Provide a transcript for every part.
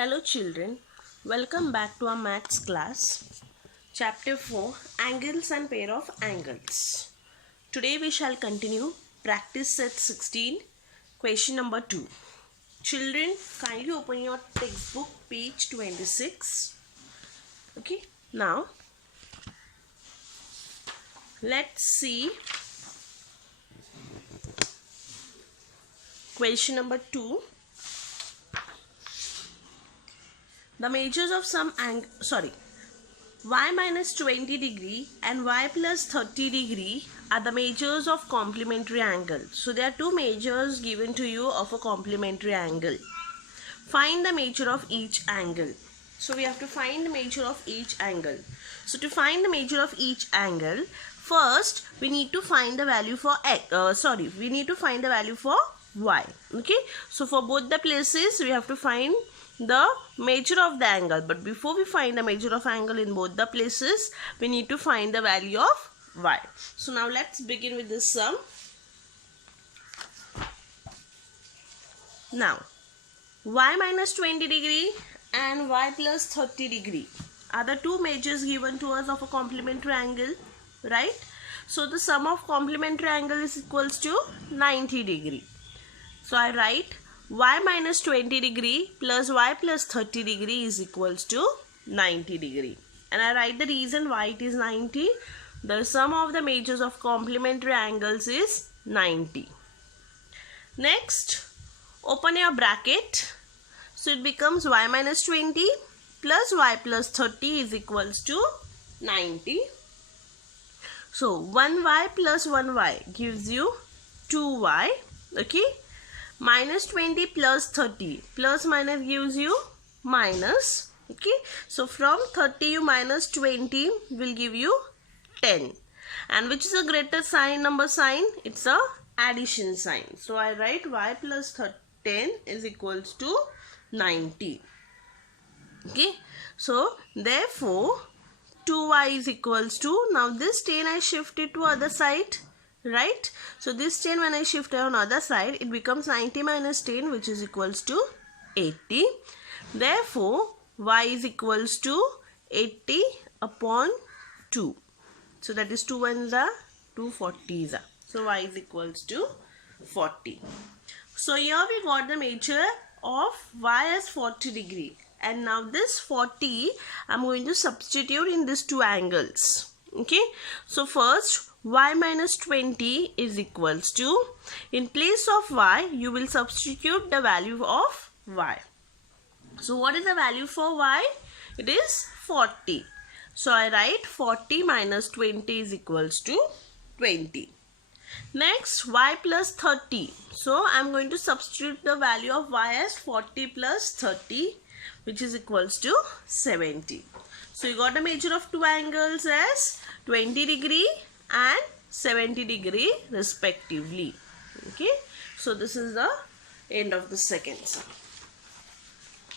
Hello children, welcome back to our maths class. Chapter 4, Angles and Pair of Angles. Today we shall continue practice set 16, question number 2. Children, kindly open your textbook page 26. Okay, now let's see question number 2. The measures of some y minus 20 degree and y plus 30 degree are the measures of complementary angle. So there are two measures given to you of a complementary angle. Find the measure of each angle. So we have to find the measure of each angle. So to find the measure of each angle, first we need to find the value for we need to find the value for y. Okay, so for both the places we have to find the measure of the angle, but before we find the measure of angle in both the places, we need to find the value of y. So now let's begin with this sum. Now y minus 20 degree and y plus 30 degree are the two measures given to us of a complementary angle, right? So the sum of complementary angle is equals to 90 degree. So I write y minus 20 degree plus y plus 30 degree is equals to 90 degree. And I write the reason why it is 90. The sum of the measures of complementary angles is 90. Next, open your bracket. So it becomes y minus 20 plus y plus 30 is equals to 90. So 1y plus 1y gives you 2y. Okay. Minus 20 plus 30 plus minus gives you minus. Okay, so from 30 you minus 20 will give you 10, and which is a greater number sign? It's a addition sign. So I write y plus 10 is equals to 90. Okay, so therefore 2y is equals to, now this 10 I shift it to other side, right? So this 10 when I shift on other side, it becomes 90 minus 10, which is equals to 80. Therefore y is equals to 80 upon 2. So that is 2 ones are 2 40s are. So y is equals to 40. So here we got the measure of y as 40 degree, and now this 40 I'm going to substitute in these two angles. Okay, so first y minus 20 is equals to, in place of y you will substitute the value of y. So what is the value for y? It is 40. So I write 40 minus 20 is equals to 20. Next, y plus 30. So I am going to substitute the value of y as 40 plus 30, which is equals to 70. So you got a measure of two angles as 20 degree and 70 degree respectively. Okay, so this is the end of the second sum.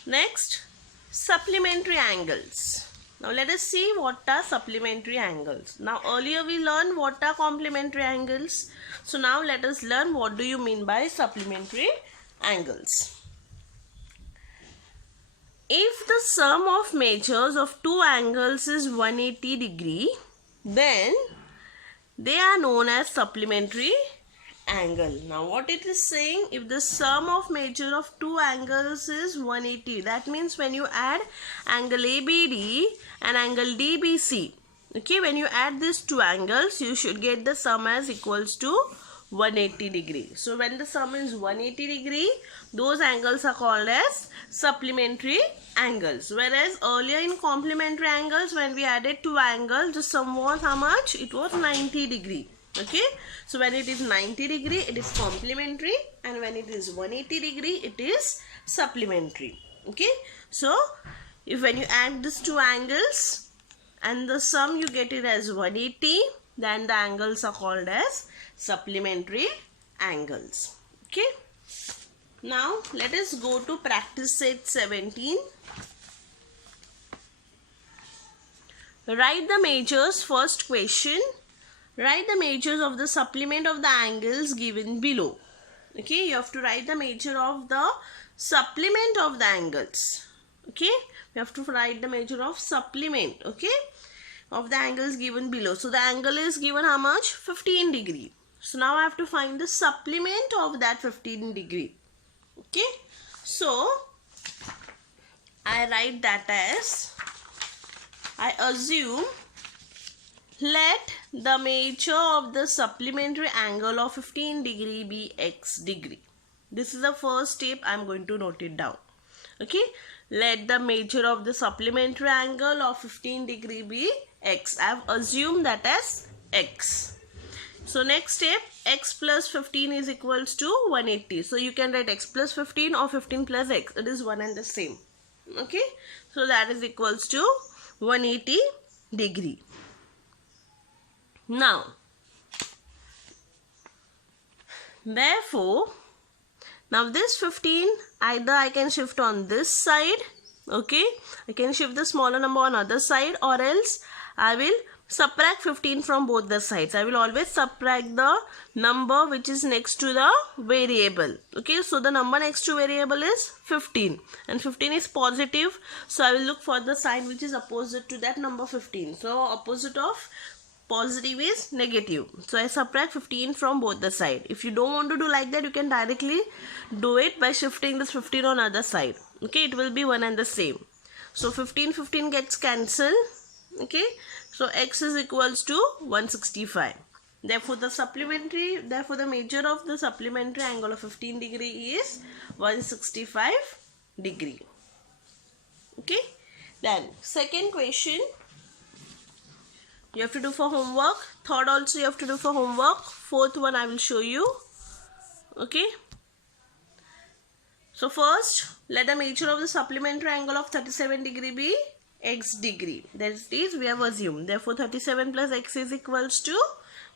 Next, supplementary angles. Now let us see what are supplementary angles. Now earlier we learned what are complementary angles. So now let us learn what do you mean by supplementary angles. If the sum of measures of two angles is 180 degree, then they are known as supplementary angle. Now what it is saying, if the sum of measure of two angles is 180, that means when you add angle ABD and angle DBC, okay, when you add these two angles you should get the sum as equals to 180 degree. So when the sum is 180 degree, those angles are called as supplementary angles. Whereas earlier in complementary angles, when we added two angles, the sum was how much? It was 90 degree. Okay, so when it is 90 degree it is complementary, and when it is 180 degree it is supplementary. Okay, so if when you add these two angles and the sum you get it as 180, then the angles are called as supplementary angles. Okay, now let us go to practice set 17. Write the measures. First question, write the measures of the supplement of the angles given below. Okay, you have to write the measure of the supplement of the angles. Okay, we have to write the measure of supplement, okay, of the angles given below. So the angle is given how much? 15 degree. So now I have to find the supplement of that 15 degree. Okay, so I write that as, I assume, let the measure of the supplementary angle of 15 degree be x degree. This is the first step. I am going to note it down. Okay, let the measure of the supplementary angle of 15 degree be x. I have assumed that as x. So next step, x plus 15 is equals to 180. So you can write x plus 15 or 15 plus x. It is one and the same. Okay, so that is equals to 180 degree. Now, therefore, now this 15, either I can shift on this side, okay, I can shift the smaller number on other side, or else I will subtract 15 from both the sides. I will always subtract the number which is next to the variable. Okay, so the number next to variable is 15 and 15 is positive. So I will look for the sign which is opposite to that number 15. So opposite of positive is negative. So I subtract 15 from both the side. If you don't want to do like that, you can directly do it by shifting this 15 on other side. Okay, it will be one and the same. So 15 gets cancelled. Okay, so x is equals to 165. Therefore the measure of the supplementary angle of 15 degree is 165 degree. Okay, then second question you have to do for homework. Third also you have to do for homework. Fourth one I will show you. Okay, so first let the measure of the supplementary angle of 37 degree be x degree. That is, we have assumed. Therefore 37 plus x is equals to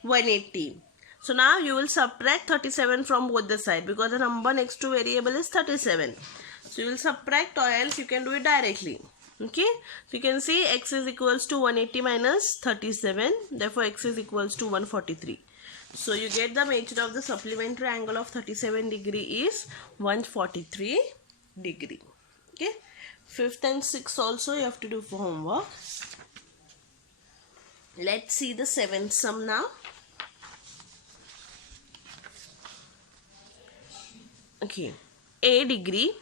180. So now you will subtract 37 from both the side because the number next to variable is 37. So you will subtract, or else you can do it directly. Okay, so you can see x is equals to 180 minus 37. Therefore x is equals to 143. So you get the measure of the supplementary angle of 37 degree is 143 degree. Okay, fifth and sixth also you have to do for homework. Let's see the seventh sum now. Okay, a degree.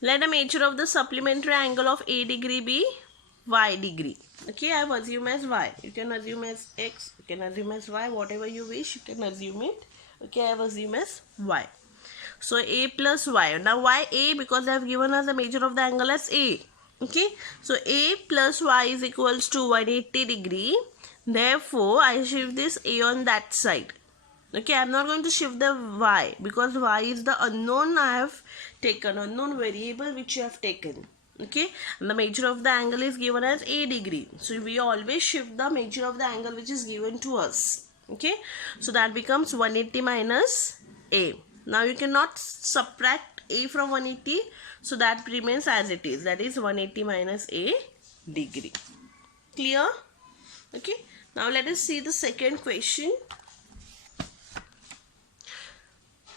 Let the measure of the supplementary angle of a degree be y degree. Okay, I have assumed as y. You can assume as x, you can assume as y, whatever you wish, you can assume it. Okay, I have assumed as y. So a plus y. Now why a? Because they have given us the measure of the angle as a. Okay, so a plus y is equals to 180 degree. Therefore, I shift this a on that side. Okay, I am not going to shift the y because y is the unknown I have taken, unknown variable which you have taken. Okay, and the measure of the angle is given as a degree. So we always shift the measure of the angle which is given to us. Okay, so that becomes 180 minus a. Now you cannot subtract a from 180, so that remains as it is. That is 180 minus a degree. Clear? Okay, now let us see the second question.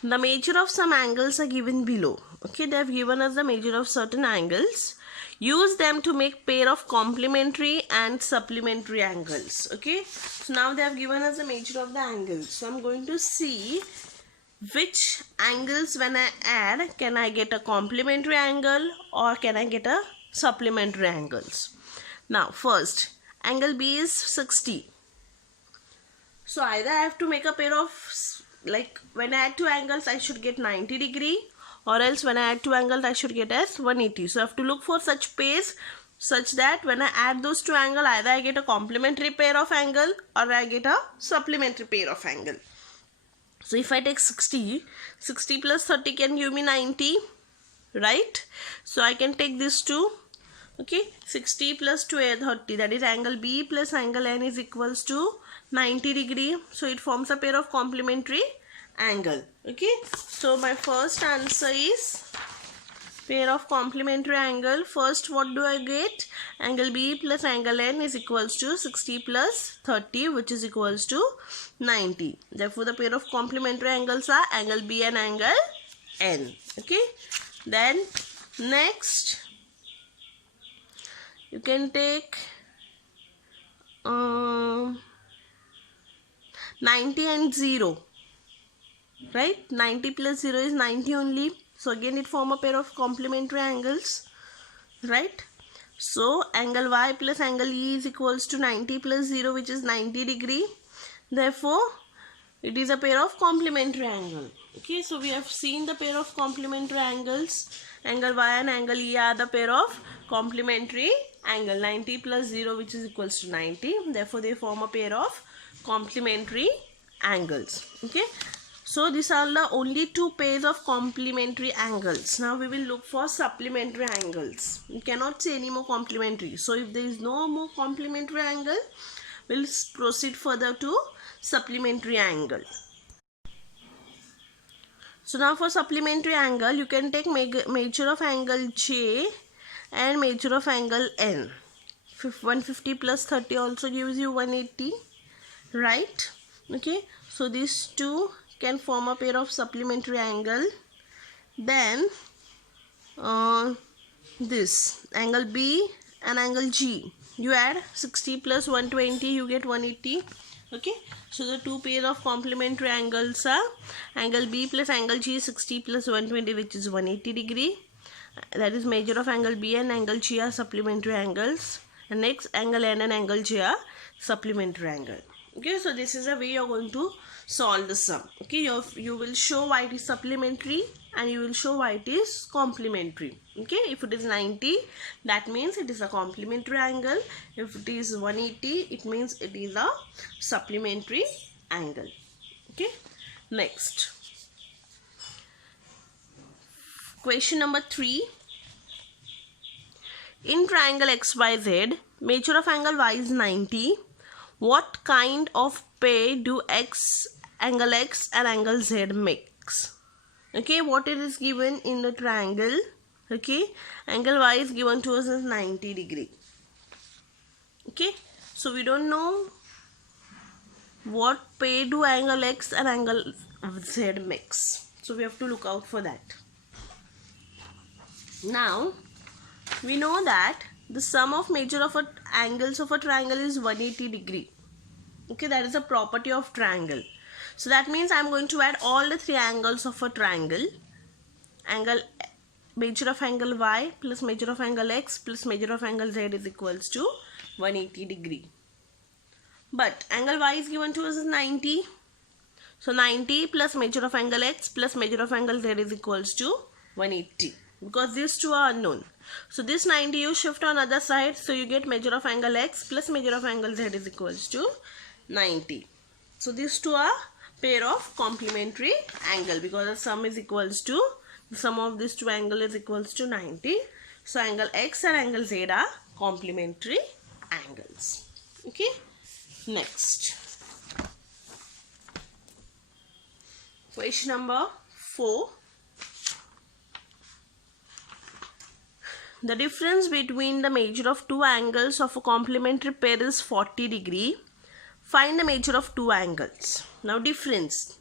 The measure of some angles are given below. Okay, they have given us the measure of certain angles. Use them to make pair of complementary and supplementary angles. Okay, so now they have given us the measure of the angles. So I'm going to see which angles when I add, can I get a complementary angle or can I get a supplementary angles. Now first, angle B is 60. So either I have to make a pair of, like when I add two angles I should get 90 degree, or else when I add two angles I should get as 180. So I have to look for such pairs such that when I add those two angles, either I get a complementary pair of angle or I get a supplementary pair of angle. So if I take 60 plus 30 can give me 90, right? So I can take these two. Okay, 60 plus 30, that is angle B plus angle N is equals to 90 degree. So it forms a pair of complementary angle. Okay, so my first answer is pair of complementary angle. First, what do I get? Angle B plus angle N is equals to 60 plus 30, which is equals to 90. Therefore, the pair of complementary angles are angle B and angle N. Okay, then Next, you can take 90 and 0, right? 90 plus 0 is 90 only. So again it form a pair of complementary angles, right? So angle Y plus angle E is equals to 90 plus 0, which is 90 degree. Therefore, it is a pair of complementary angle. Okay, so we have seen the pair of complementary angles. Angle Y and angle E are the pair of complementary angle. 90 plus 0, which is equals to 90. Therefore, they form a pair of complementary angles. Okay, so these are the only two pairs of complementary angles. Now we will look for supplementary angles. You cannot say any more complementary. So if there is no more complementary angle, we'll proceed further to supplementary angle. So now for supplementary angle, you can take measure of angle J and measure of angle N. 150 plus 30 also gives you 180, right? Okay, so these two can form a pair of supplementary angle. Then this angle B and angle G, you add 60 plus 120, you get 180. Okay, so the two pairs of complementary angles are angle B plus angle G, 60 plus 120, which is 180 degree. That is measure of angle B and angle G are supplementary angles. And next, angle N and angle J are supplementary angle. Okay, so this is the way you are going to solve the sum. Okay, you will show why it is supplementary and you will show why it is complementary. Okay, if it is 90, that means it is a complementary angle. If it is 180, it means it is a supplementary angle. Okay, next. Question number 3. In triangle XYZ, measure of angle Y is 90. What kind of pair do angle X and angle Z makes? Okay, what it is given in the triangle? Okay, angle Y is given to us as 90 degree. Okay, so we don't know what pair do angle X and angle Z makes. So we have to look out for that. Now, we know that the sum of measure of angles of a triangle is 180 degree. Okay, that is a property of triangle. So that means I am going to add all the three angles of a triangle. Measure of angle Y plus measure of angle X plus measure of angle Z is equals to 180 degree. But angle Y is given to us as 90. So 90 plus measure of angle X plus measure of angle Z is equals to 180. Because these two are unknown. So this 90 you shift on other side. So you get measure of angle X plus measure of angle Z is equals to 90. So these two are pair of complementary angle because the sum is equals to, the sum of these two angle is equals to 90. So angle X and angle Z are complementary angles. Okay. Next. Question number 4. The difference between the measure of two angles of a complementary pair is 40 degree. Find the measure of two angles. Now difference.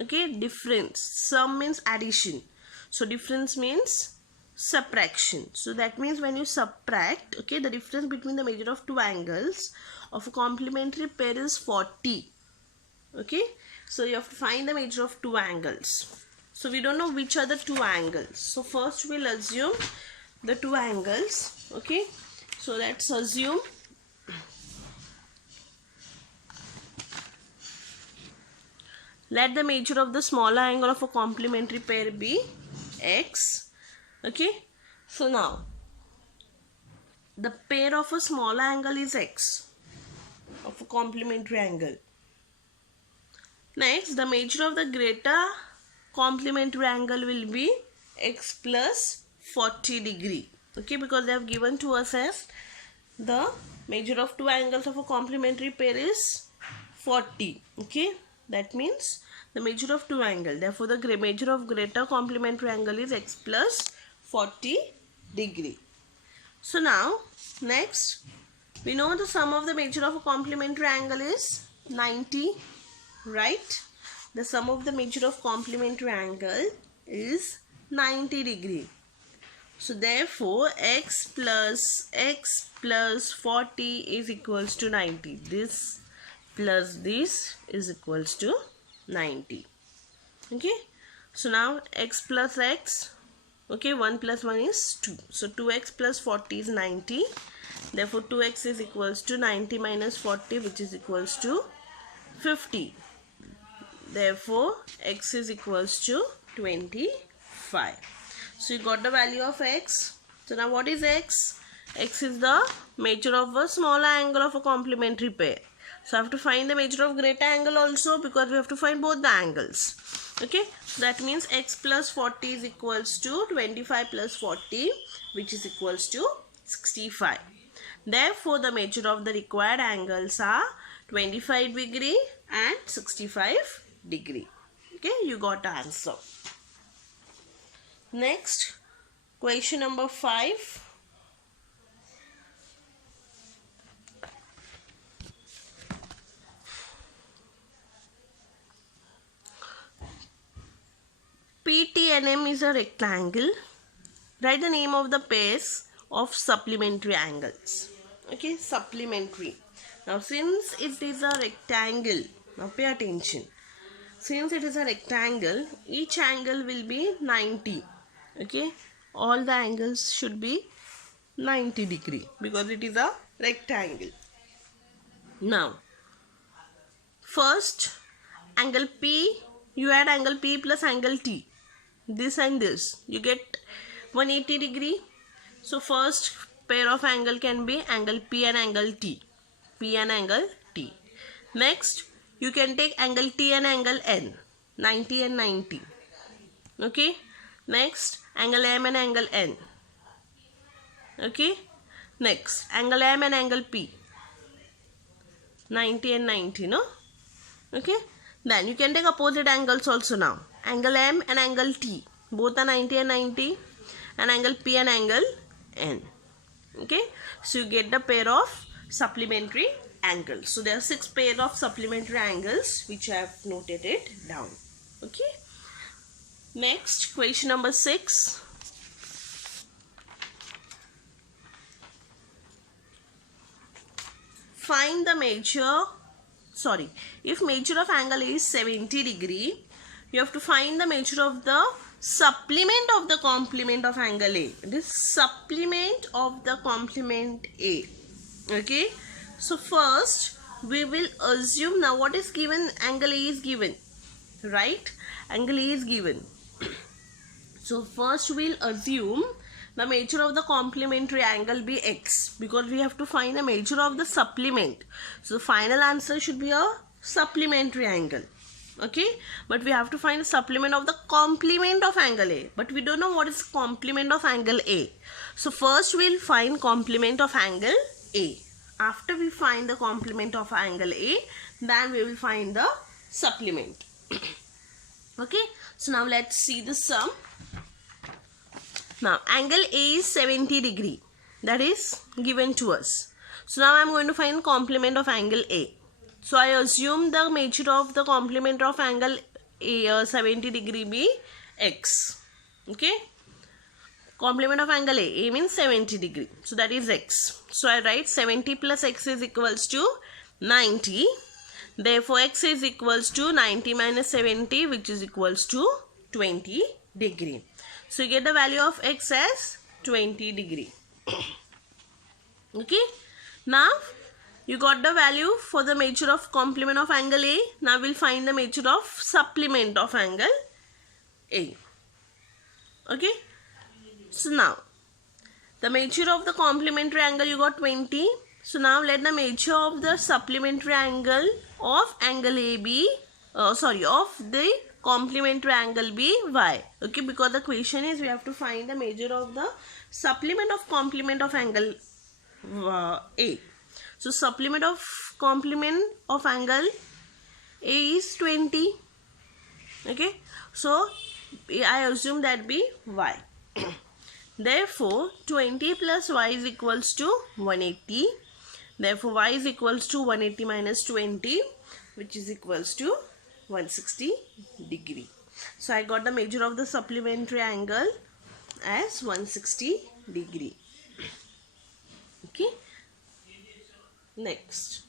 Okay, difference. Sum means addition. So difference means subtraction. So that means when you subtract, okay, the difference between the measure of two angles of a complementary pair is 40. Okay, so you have to find the measure of two angles. So we don't know which are the two angles. So first we'll assume the two angles. Okay, so let's assume let the measure of the smaller angle of a complementary pair be X. Okay, so now the pair of a smaller angle is X of a complementary angle. Next, the measure of the greater complementary angle will be X plus 40 degree. Okay, because they have given to us as the measure of two angles of a complementary pair is 40. Okay, that means the measure of two angles. Therefore, the measure of greater complementary angle is X plus 40 degree. So now, next, we know the sum of the measure of a complementary angle is 90, right? The sum of the measure of complementary angle is 90 degree. So therefore x plus 40 is equals to 90. This plus this is equals to 90. Okay, so now x plus x, okay, 1 plus 1 is 2. So 2x plus 40 is 90. Therefore 2x is equals to 90 minus 40, which is equals to 50. Therefore x is equals to 25. So you got the value of x. So now what is x? X is the measure of a smaller angle of a complementary pair. So I have to find the measure of greater angle also, because we have to find both the angles. Okay, so that means x plus 40 is equals to 25 plus 40, which is equals to 65. Therefore the measure of the required angles are 25 degree and 65 degree. Okay, you got the answer. Next, question number 5. PTNM is a rectangle. Write the name of the pairs of supplementary angles. Okay, supplementary. Now since it is a rectangle, now pay attention. Since it is a rectangle, each angle will be 90. Okay, all the angles should be 90 degree because it is a rectangle. Now, first angle P, you add angle P plus angle T. This and this, you get 180 degree. So first pair of angle can be angle P and angle T. P and angle T. Next, you can take angle T and angle N. 90 and 90. Okay. Next, angle M and angle N. Okay. Next, angle M and angle P. 90 and 90, no? Okay. Then you can take opposite angles also now. Angle M and angle T. Both are 90 and 90. And angle P and angle N. Okay. So you get the pair of supplementary angles. So there are 6 pair of supplementary angles which I have noted it down. Okay. Next, question number 6. Find the measure. Sorry, if measure of angle A is 70 degree, you have to find the measure of the supplement of the complement of angle A. This supplement of the complement A. Okay. So first we will assume, now what is given? Angle A is given, right? Angle A is given. So first we'll assume the measure of the complementary angle be x, because we have to find the measure of the supplement. So the final answer should be a supplementary angle. Okay, but we have to find the supplement of the complement of angle A, but we don't know what is complement of angle A. So first we'll find complement of angle A. After we find the complement of angle A, then we will find the supplement. Okay, so now let's see the sum. Now angle A is 70 degree, that is given to us. So now I am going to find complement of angle A. So I assume the measure of the complement of angle A 70 degree be x. Okay, complement of angle A means 70 degree, so that is x. So I write 70 plus x is equals to 90. Therefore x is equals to 90 minus 70, which is equals to 20 degree. So you get the value of x as 20 degree. Okay. Now you got the value for the measure of complement of angle A. Now we'll find the measure of supplement of angle A. Okay. So now the measure of the complementary angle you got 20. So now let the measure of the supplementary angle of angle A be of the complementary angle be y. Okay, because the question is we have to find the measure of the supplement of complement of angle A. So supplement of complement of angle A is 20. Okay, so I assume that be y. Therefore 20 plus y is equals to 180. Therefore y is equals to 180 minus 20, which is equals to 160 degree. So I got the measure of the supplementary angle as 160 degree. Okay. Next.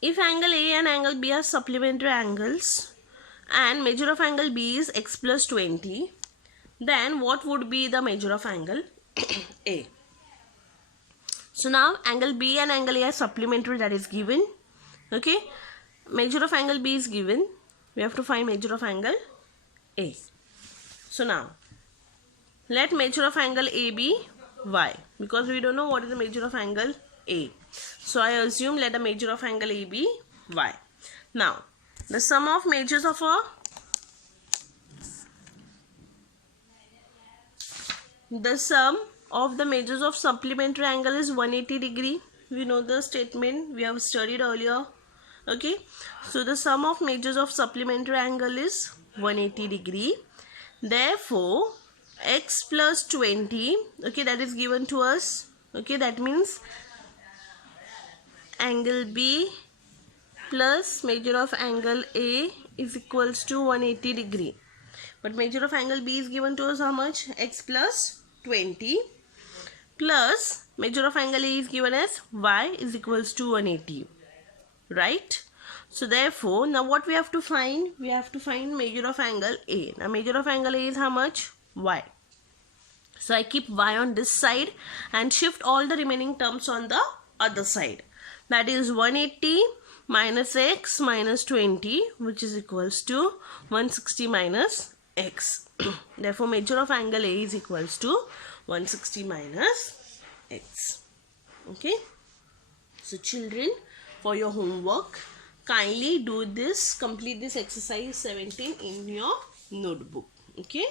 If angle A and angle B are supplementary angles and measure of angle B is x plus 20, then what would be the measure of angle A? So now angle B and angle A are supplementary, that is given. Okay. Measure of angle B is given. We have to find measure of angle A. So now let measure of angle A be y, because we don't know what is the measure of angle A. So I assume let the measure of angle A be y. Now the sum of measures of the measures of supplementary angle is 180 degree. We know the statement, we have studied earlier. Okay, so the sum of measures of supplementary angle is 180 degree. Therefore x plus 20, okay, that is given to us. Okay, that means angle B plus measure of angle A is equals to 180 degree. But measure of angle B is given to us how much? X plus 20 plus measure of angle A is given as y is equals to 180. Right? So therefore, now what we have to find? We have to find measure of angle A. Now measure of angle A is how much? Y. So I keep y on this side and shift all the remaining terms on the other side. That is 180 minus x minus 20, which is equals to 160 minus x. Therefore measure of angle A is equals to 160 minus x. Okay. So children, for your homework, kindly do this, complete this exercise 17 in your notebook. Okay.